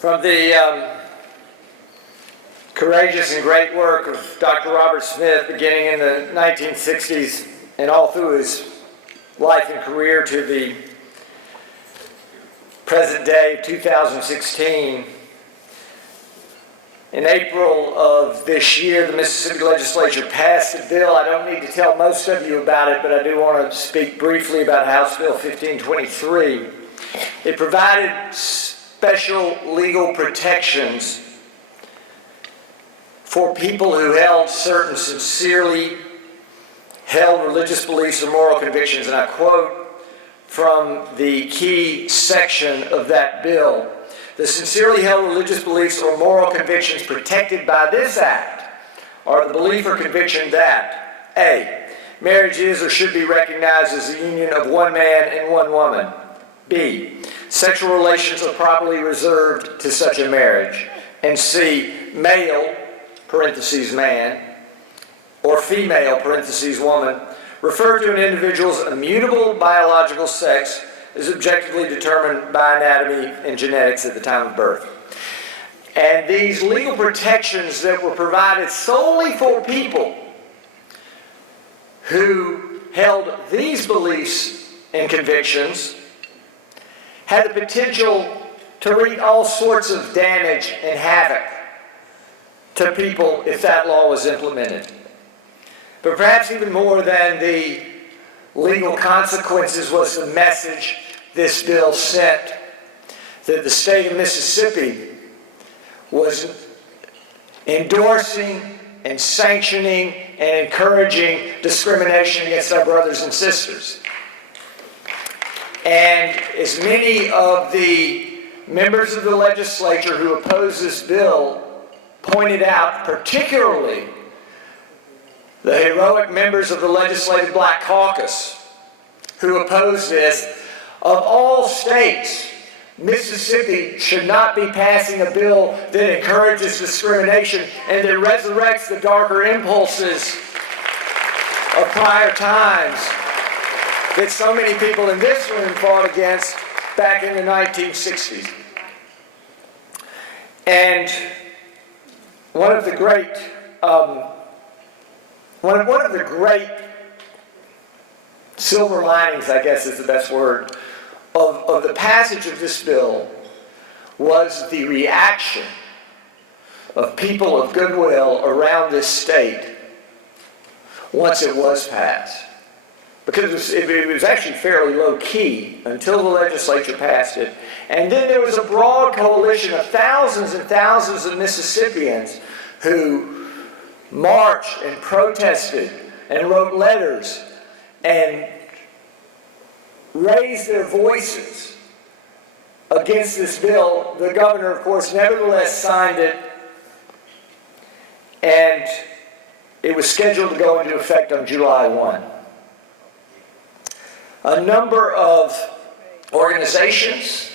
From the courageous and great work of Dr. Robert Smith beginning in the 1960s and all through his life and career to the present day, 2016, in April of this year, the Mississippi legislature passed a bill. I don't need to tell most of you about it, but I do want to speak briefly about House Bill 1523. It provided special legal protections for people who held certain sincerely held religious beliefs or moral convictions, and I quote from the key section of that bill: "The sincerely held religious beliefs or moral convictions protected by this act are the belief or conviction that A, marriage is or should be recognized as the union of one man and one woman. B, sexual relations are properly reserved to such a marriage. And C, male, parentheses man, or female, parentheses woman, refer to an individual's immutable biological sex is objectively determined by anatomy and genetics at the time of birth." And these legal protections that were provided solely for people who held these beliefs and convictions had the potential to wreak all sorts of damage and havoc to people if that law was implemented. But perhaps even more than the legal consequences was the message this bill sent, that the state of Mississippi was endorsing and sanctioning and encouraging discrimination against our brothers and sisters. And as many of the members of the legislature who opposed this bill pointed out, particularly the heroic members of the Legislative Black Caucus who opposed this, of all states, Mississippi should not be passing a bill that encourages discrimination and that resurrects the darker impulses of prior times that so many people in this room fought against back in the 1960s. And one of the great silver linings, I guess is the best word, of the passage of this bill was the reaction of people of goodwill around this state once it was passed. Because it was actually fairly low-key until the legislature passed it. And then there was a broad coalition of thousands and thousands of Mississippians who marched and protested and wrote letters and raised their voices against this bill. The governor, of course, nevertheless signed it, and it was scheduled to go into effect on July 1. A number of organizations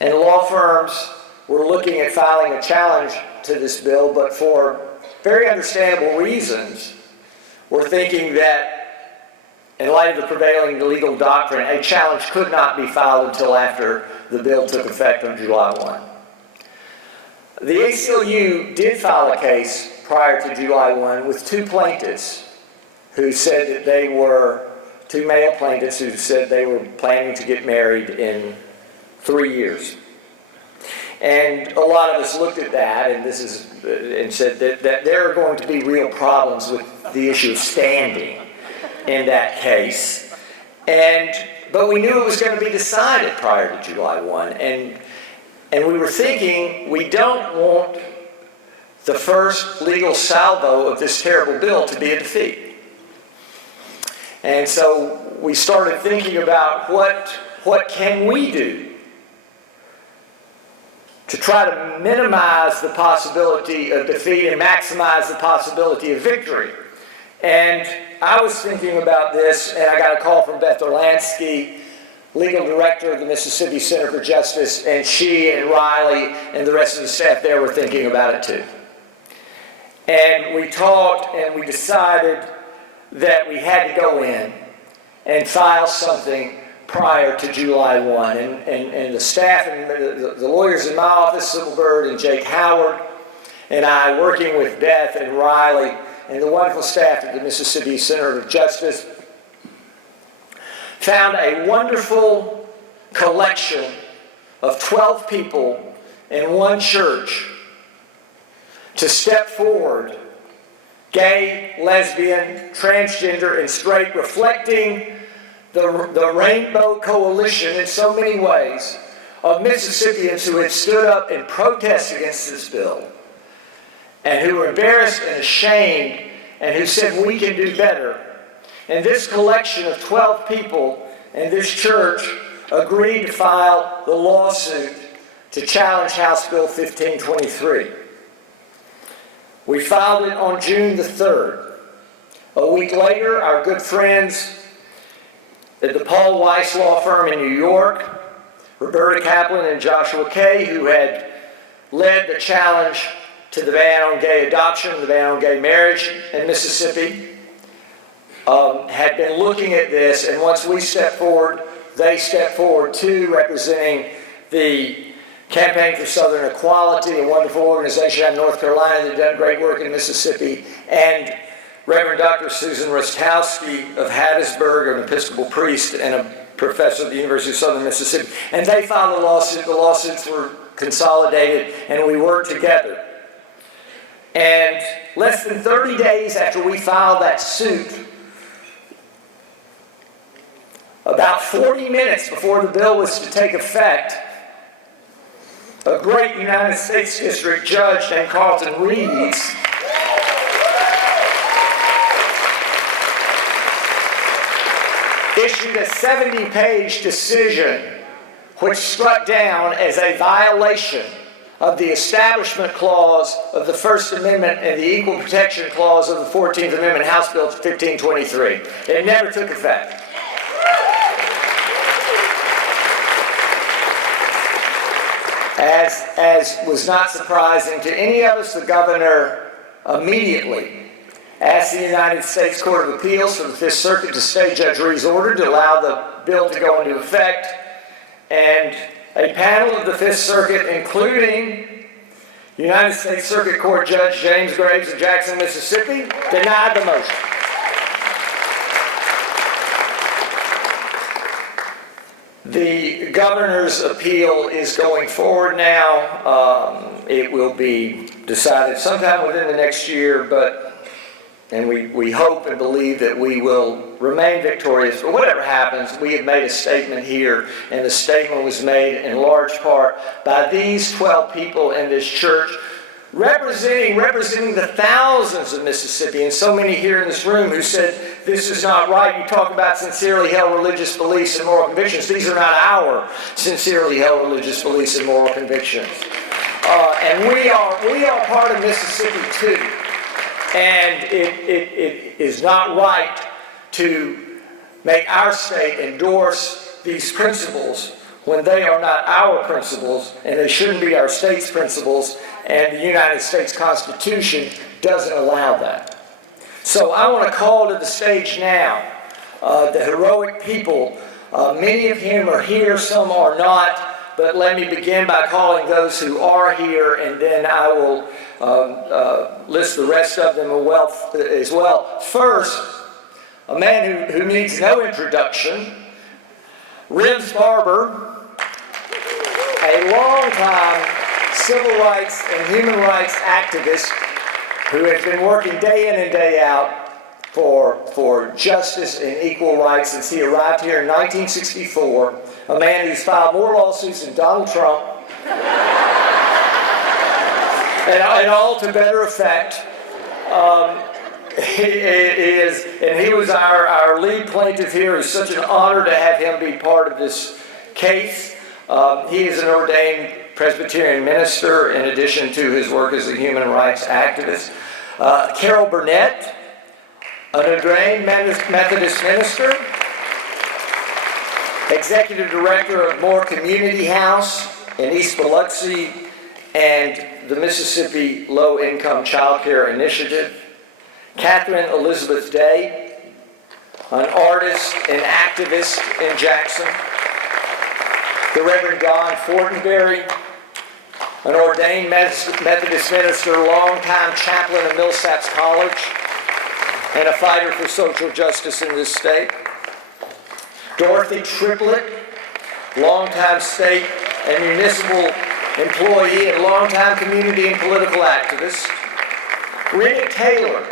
and law firms were looking at filing a challenge to this bill, but for very understandable reasons, were thinking that in light of the prevailing legal doctrine, a challenge could not be filed until after the bill took effect on July 1. The ACLU did file a case prior to July 1 with two plaintiffs who said that they were two male plaintiffs who said they were planning to get married in 3 years. And a lot of us looked at that and said that there are going to be real problems with the issue of standing in that case. But we knew it was going to be decided prior to July 1. And we were thinking, we don't want the first legal salvo of this terrible bill to be a defeat. And so we started thinking about what can we do to try to minimize the possibility of defeat and maximize the possibility of victory. And I was thinking about this, and I got a call from Beth Orlansky, legal director of the Mississippi Center for Justice, and she and Riley and the rest of the staff there were thinking about it too. And we talked and we decided that we had to go in and file something prior to July 1. And the staff and the lawyers in my office, Sybil Bird and Jake Howard, and I, working with Beth and Riley and the wonderful staff at the Mississippi Center of Justice, found a wonderful collection of 12 people in one church to step forward, gay, lesbian, transgender, and straight, reflecting the Rainbow Coalition in so many ways of Mississippians who had stood up in protest against this bill and who were embarrassed and ashamed and who said, we can do better. And this collection of 12 people in this church agreed to file the lawsuit to challenge House Bill 1523. We filed it on June the 3rd. A week later, our good friends at the Paul Weiss Law Firm in New York, Roberta Kaplan and Joshua Kay, who had led the challenge to the ban on gay adoption, the ban on gay marriage in Mississippi, had been looking at this, and once we stepped forward, they stepped forward too, representing the Campaign for Southern Equality, a wonderful organization out of North Carolina that done great work in Mississippi, and Reverend Dr. Susan Rostowski of Hattiesburg, an Episcopal priest and a professor at the University of Southern Mississippi. And they filed a lawsuit. The lawsuits were consolidated, and we worked together. And less than 30 days after we filed that suit, about 40 minutes before the bill was to take effect, a great United States District Judge named Carlton Reeves issued a 70-page decision which struck down as a violation of the Establishment Clause of the First Amendment and the Equal Protection Clause of the 14th Amendment, House Bill 1523. It never took effect. As was not surprising to any of us, the governor immediately asked the United States Court of Appeals for the Fifth Circuit to stay Judge Reed's order to allow the bill to go into effect, and a panel of the Fifth Circuit, including United States Circuit Court Judge James Graves of Jackson, Mississippi, denied the motion. The governor's appeal is going forward now. It will be decided sometime within the next year, and we hope and believe that we will remain victorious. But whatever happens, we have made a statement here, and the statement was made in large part by these 12 people in this church, representing the thousands of Mississippians, so many here in this room who said, this is not right. You talk about sincerely held religious beliefs and moral convictions. These are not our sincerely held religious beliefs and moral convictions. And we are part of Mississippi too. And it is not right to make our state endorse these principles when they are not our principles, and they shouldn't be our state's principles, and the United States Constitution doesn't allow that. So I want to call to the stage now the heroic people, many of whom are here, some are not, but let me begin by calling those who are here, and then I will list the rest of them as well. First, a man who needs no introduction, Barber, a long-time civil rights and human rights activist who has been working day in and day out for justice and equal rights since he arrived here in 1964, a man who's filed more lawsuits than Donald Trump, and all to better effect. He was our lead plaintiff here. It's such an honor to have him be part of this case. He is an ordained Presbyterian minister in addition to his work as a human rights activist. Carol Burnett, an ordained Methodist minister, executive director of Moore Community House in East Biloxi and the Mississippi Low Income Child Care Initiative. Catherine Elizabeth Day, an artist and activist in Jackson, the Reverend Don Fortenberry, an ordained Methodist minister, longtime chaplain of Millsaps College, and a fighter for social justice in this state. Dorothy Triplett, longtime state and municipal employee and longtime community and political activist. Rennie Taylor,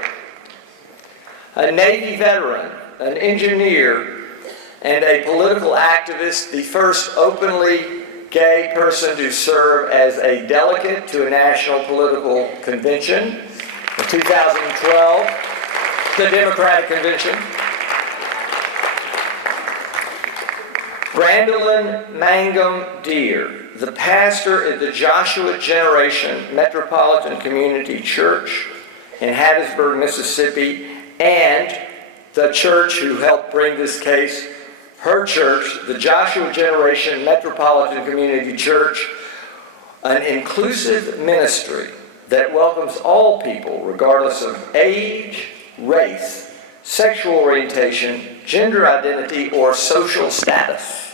a Navy veteran, an engineer, and a political activist, the first openly gay person to serve as a delegate to a national political convention in 2012, the Democratic Convention. Brandolyn Mangum Deere, the pastor at the Joshua Generation Metropolitan Community Church in Hattiesburg, Mississippi, and the church who helped bring this case, her church, the Joshua Generation Metropolitan Community Church, an inclusive ministry that welcomes all people regardless of age, race, sexual orientation, gender identity, or social status.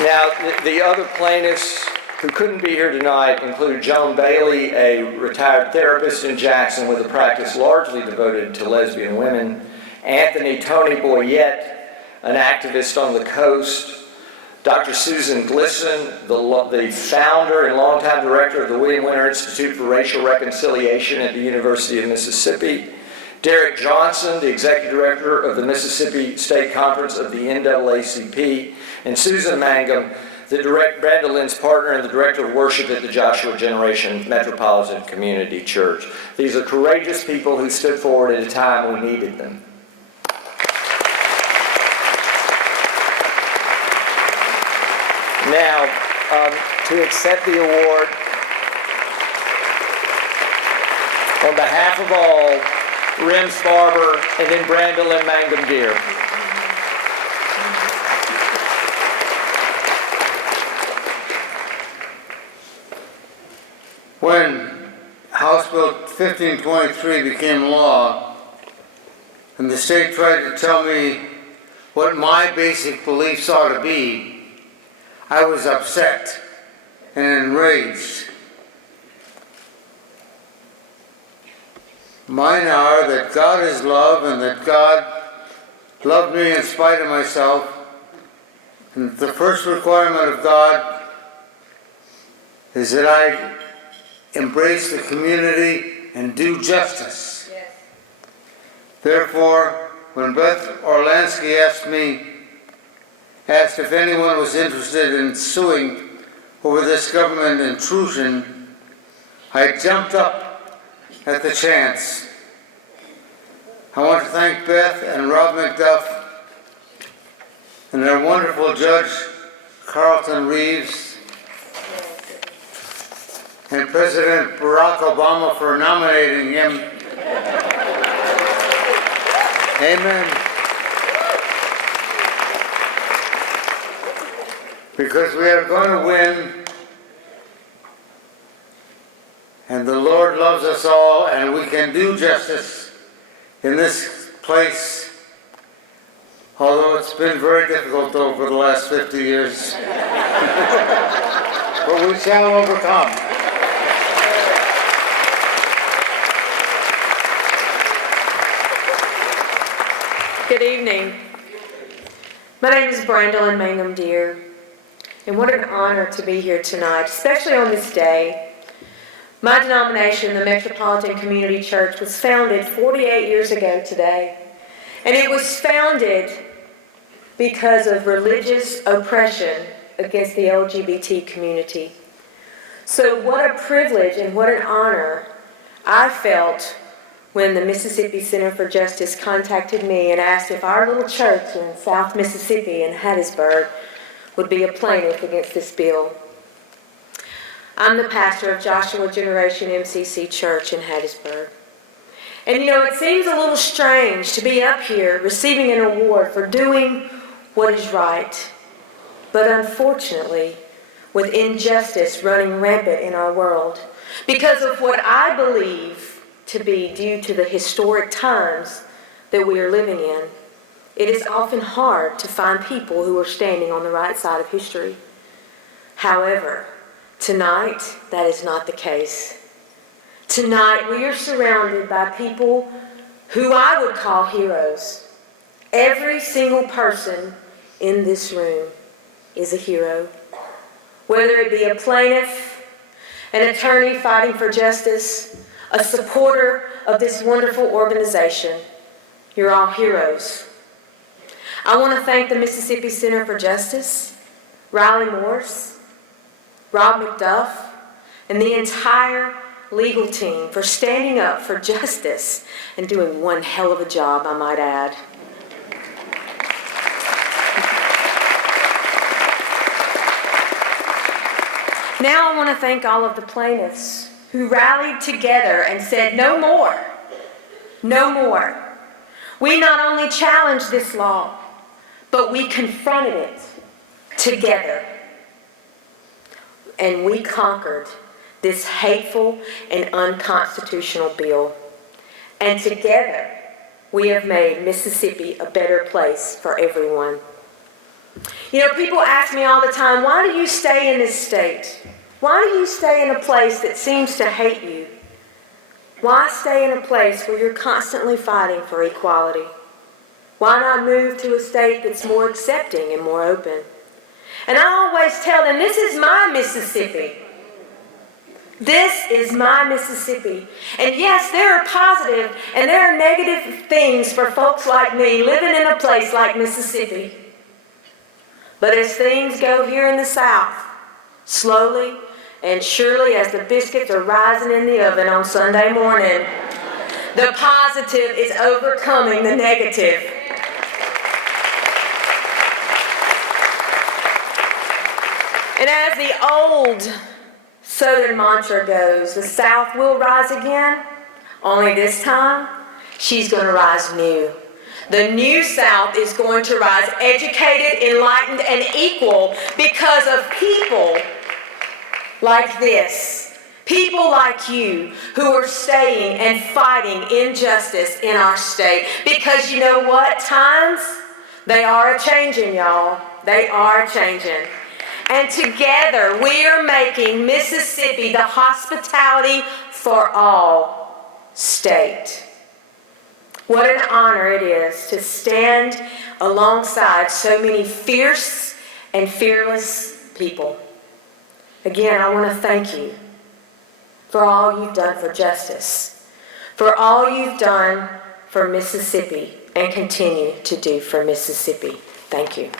Now, the other plaintiffs who couldn't be here tonight include Joan Bailey, a retired therapist in Jackson with a practice largely devoted to lesbian women, Anthony Tony Boyette, an activist on the coast, Dr. Susan Glisson, the founder and longtime director of the William Winter Institute for Racial Reconciliation at the University of Mississippi, Derek Johnson, the executive director of the Mississippi State Conference of the NAACP, and Susan Mangum, Brandolyn's partner and the director of worship at the Joshua Generation Metropolitan Community Church. These are courageous people who stood forward at a time we needed them. Now, to accept the award, on behalf of all, Rims Barber and then Brandolyn Mangum Deere. When House Bill 1523 became law, and the state tried to tell me what my basic beliefs ought to be, I was upset and enraged. Mine are that God is love and that God loved me in spite of myself, and the first requirement of God is that I embrace the community and do justice. Yes. Therefore, when Beth Orlansky asked if anyone was interested in suing over this government intrusion, I jumped up at the chance. I want to thank Beth and Rob McDuff and their wonderful judge, Carlton Reeves, and President Barack Obama for nominating him. Amen. Because we are going to win, and the Lord loves us all, and we can do justice in this place, although it's been very difficult over the last 50 years. But we shall overcome. Good evening. My name is Brandolyn Mangum Deere, and what an honor to be here tonight, especially on this day. My denomination, the Metropolitan Community Church, was founded 48 years ago today, and it was founded because of religious oppression against the LGBT community. So what a privilege and what an honor I felt when the Mississippi Center for Justice contacted me and asked if our little church in South Mississippi in Hattiesburg would be a plaintiff against this bill. I'm the pastor of Joshua Generation MCC Church in Hattiesburg. And you know, it seems a little strange to be up here receiving an award for doing what is right. But unfortunately, with injustice running rampant in our world, because of what I believe to be due to the historic times that we are living in. It is often hard to find people who are standing on the right side of history. However, tonight, that is not the case. Tonight, we are surrounded by people who I would call heroes. Every single person in this room is a hero. Whether it be a plaintiff, an attorney fighting for justice, a supporter of this wonderful organization, you're all heroes. I want to thank the Mississippi Center for Justice, Riley Morse, Rob McDuff, and the entire legal team for standing up for justice and doing one hell of a job, I might add. Now I want to thank all of the plaintiffs who rallied together and said, no more, no more. We not only challenged this law, but we confronted it together. And we conquered this hateful and unconstitutional bill. And together, we have made Mississippi a better place for everyone. You know, people ask me all the time, why do you stay in this state? Why do you stay in a place that seems to hate you? Why stay in a place where you're constantly fighting for equality? Why not move to a state that's more accepting and more open? And I always tell them, this is my Mississippi. This is my Mississippi. And yes, there are positive and there are negative things for folks like me living in a place like Mississippi. But as things go here in the South, slowly and surely as the biscuits are rising in the oven on Sunday morning, the positive is overcoming the negative. And as the old Southern mantra goes, the South will rise again, only this time, she's going to rise new. The new South is going to rise educated, enlightened, and equal because of people like this. People like you who are staying and fighting injustice in our state. Because you know what? Times, they are a-changing, y'all. They are a-changing. And together, we are making Mississippi the hospitality for all state. What an honor it is to stand alongside so many fierce and fearless people. Again, I want to thank you for all you've done for justice, for all you've done for Mississippi, and continue to do for Mississippi. Thank you.